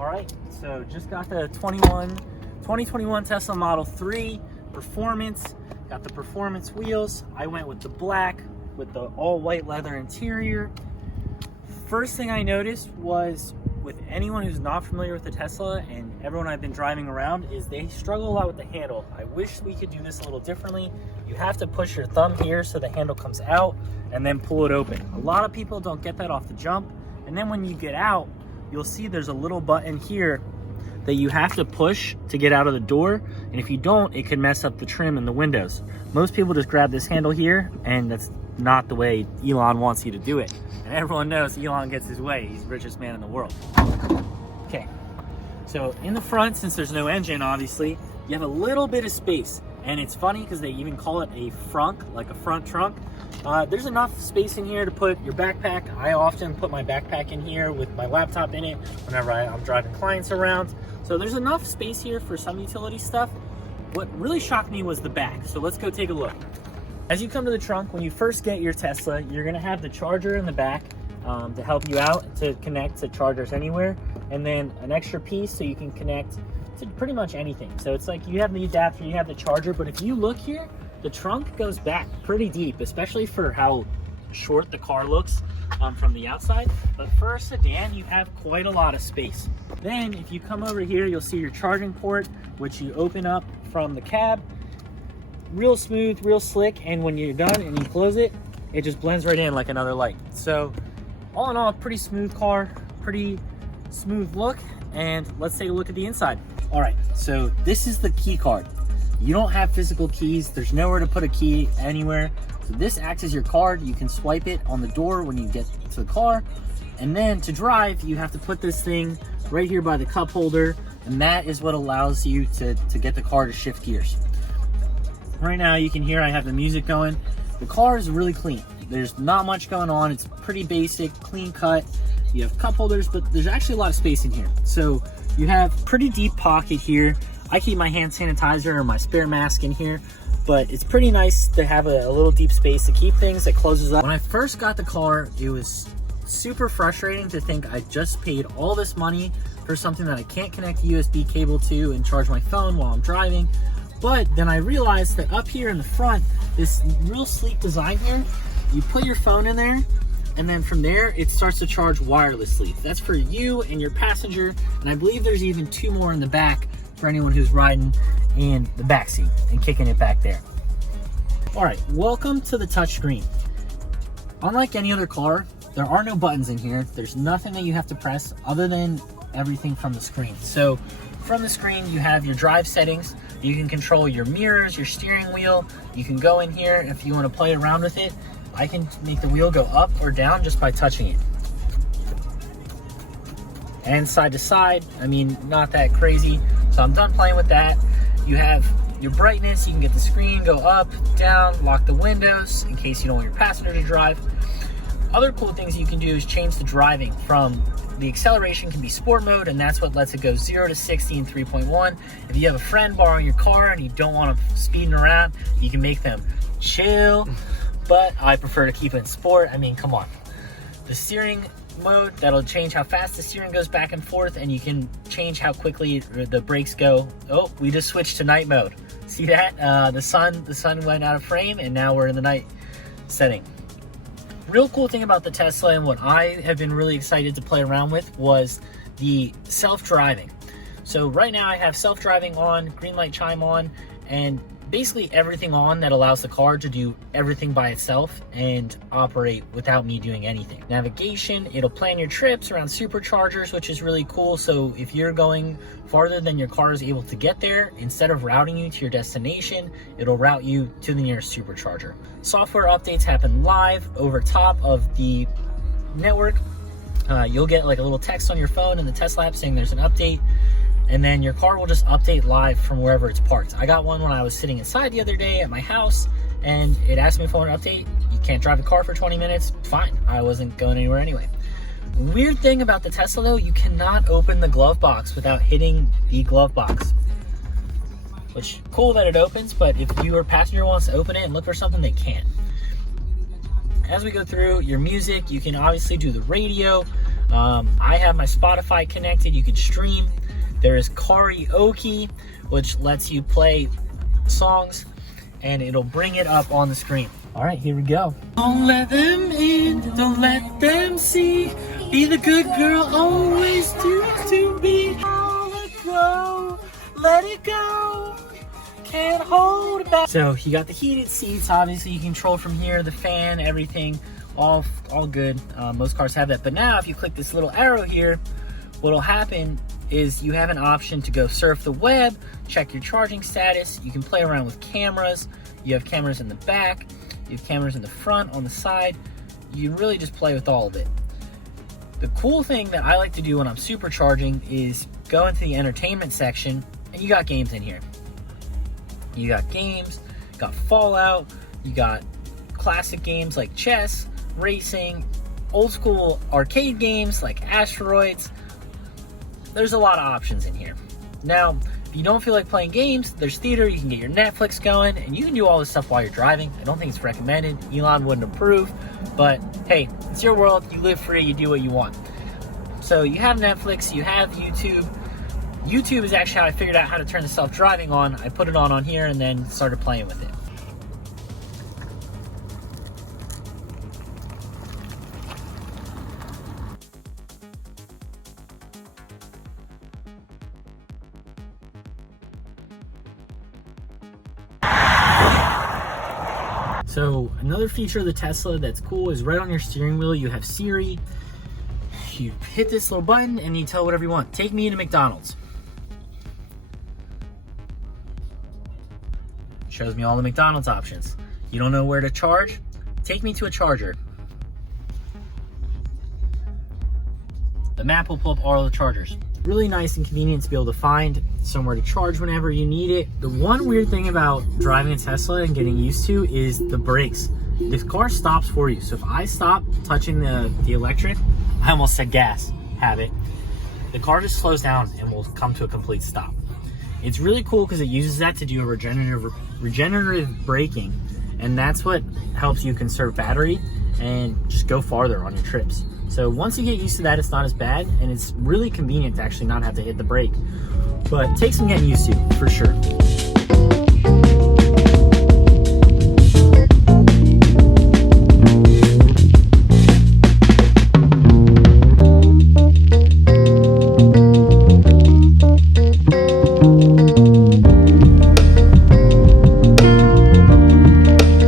All right, so just got the 2021 Tesla Model 3 Performance. Got the performance wheels. I went with the black with the all white leather interior. First thing I noticed was, with anyone who's not familiar with the Tesla and everyone I've been driving around, is they struggle a lot with the handle. I wish we could do this a little differently. You have to push your thumb here so the handle comes out and then pull it open. A lot of people don't get that off the jump. And then when you get out, you'll see there's a little button here that you have to push to get out of the door. And if you don't, it can mess up the trim and the windows. Most people just grab this handle here, and that's not the way Elon wants you to do it. And everyone knows Elon gets his way. He's the richest man in the world. Okay, so in the front, since there's no engine, obviously, you have a little bit of space. And it's funny because they even call it a frunk, like a front trunk. There's enough space in here to put your backpack. I often put my backpack in here with my laptop in it whenever I'm driving clients around. So there's enough space here for some utility stuff. What really shocked me was the back. So let's go take a look. As you come to the trunk, when you first get your Tesla, you're gonna have the charger in the back to help you out to connect to chargers anywhere. And then an extra piece so you can connect to pretty much anything. So it's like you have the adapter, you have the charger, but if you look here, the trunk goes back pretty deep, especially for how short the car looks from the outside. But for a sedan, you have quite a lot of space. Then if you come over here, you'll see your charging port, which you open up from the cab. Real smooth, real slick, and when you're done and you close it, it just blends right in like another light. So all in all, pretty smooth car, pretty smooth look. And let's take a look at the inside. All right, so this is the key card. You don't have physical keys. There's nowhere to put a key anywhere. So this acts as your card. You can swipe it on the door when you get to the car. And then to drive, you have to put this thing right here by the cup holder. And that is what allows you to get the car to shift gears. Right now you can hear I have the music going. The car is really clean. There's not much going on. It's pretty basic, clean cut. You have cup holders, but there's actually a lot of space in here. So you have pretty deep pocket here. I keep my hand sanitizer or my spare mask in here, but it's pretty nice to have a little deep space to keep things that closes up. When I first got the car, it was super frustrating to think I just paid all this money for something that I can't connect a USB cable to and charge my phone while I'm driving. But then I realized that up here in the front, this real sleek design here, you put your phone in there, and then from there, it starts to charge wirelessly. That's for you and your passenger, and I believe there's even two more in the back for anyone who's riding in the back seat and kicking it back there. All right, welcome to the touchscreen. Unlike any other car, there are no buttons in here. There's nothing that you have to press other than everything from the screen. So from the screen, you have your drive settings. You can control your mirrors, your steering wheel. You can go in here if you want to play around with it. I can make the wheel go up or down just by touching it. And side to side, I mean, not that crazy. So I'm done playing with that. You have your brightness. You can get the screen, go up, down, lock the windows in case you don't want your passenger to drive. Other cool things you can do is change the driving from the acceleration can be sport mode, and that's what lets it go 0 to 60 in 3.1. If you have a friend borrowing your car and you don't want them speeding around, you can make them chill, but I prefer to keep it in sport. I mean, come on. The steering mode, that'll change how fast the steering goes back and forth, and you can change how quickly the brakes go. Oh, we just switched to night mode. See that? The sun went out of frame, and now we're in the night setting. Real cool thing about the Tesla, and what I have been really excited to play around with, was the self-driving. So right now I have self-driving on, green light chime on, and basically everything on that allows the car to do everything by itself and operate without me doing anything. Navigation, it'll plan your trips around superchargers, which is really cool. So if you're going farther than your car is able to get there, instead of routing you to your destination, it'll route you to the nearest supercharger. Software updates happen live over top of the network. You'll get like a little text on your phone in the Tesla app saying there's an update, and then your car will just update live from wherever it's parked. I got one when I was sitting inside the other day at my house, and it asked me if I want an update. You can't drive a car for 20 minutes. Fine, I wasn't going anywhere anyway. Weird thing about the Tesla though, you cannot open the glove box without hitting the glove box. Which, cool that it opens, but if your passenger wants to open it and look for something, they can't. As we go through your music, you can obviously do the radio. I have my Spotify connected. You can stream. There is karaoke, which lets you play songs and it'll bring it up on the screen. All right, here we go. Don't let them in, don't let them see. Be the good girl, always do to me. Let it go. Can't hold it back. So you got the heated seats. Obviously, you control from here, the fan, everything, all good. Most cars have that. But now, if you click this little arrow here, what'll happen is you have an option to go surf the web, check your charging status. You can play around with cameras. You have cameras in the back. You have cameras in the front, on the side. You can really just play with all of it. The cool thing that I like to do when I'm supercharging is go into the entertainment section, and you got games in here. You got games, you got Fallout, you got classic games like chess, racing, old school arcade games like Asteroids. There's a lot of options in here. Now, if you don't feel like playing games, there's theater. You can get your Netflix going, and you can do all this stuff while you're driving. I don't think it's recommended. Elon wouldn't approve, but hey, it's your world. You live free. You do what you want. So you have Netflix. You have YouTube. YouTube is actually how I figured out how to turn the self-driving on. I put it on here and then started playing with it. So another feature of the Tesla that's cool is right on your steering wheel, you have Siri. You hit this little button and you tell whatever you want. Take me to McDonald's. Shows me all the McDonald's options. You don't know where to charge? Take me to a charger. The map will pull up all the chargers. Really nice and convenient to be able to find somewhere to charge whenever you need it. The one weird thing about driving a Tesla and getting used to is the brakes. This car stops for you. So if I stop touching the electric, I almost said gas, habit, the car just slows down and will come to a complete stop. It's really cool because it uses that to do a regenerative braking, and that's what helps you conserve battery and just go farther on your trips. So once you get used to that, it's not as bad, and it's really convenient to actually not have to hit the brake. But it takes some getting used to, for sure.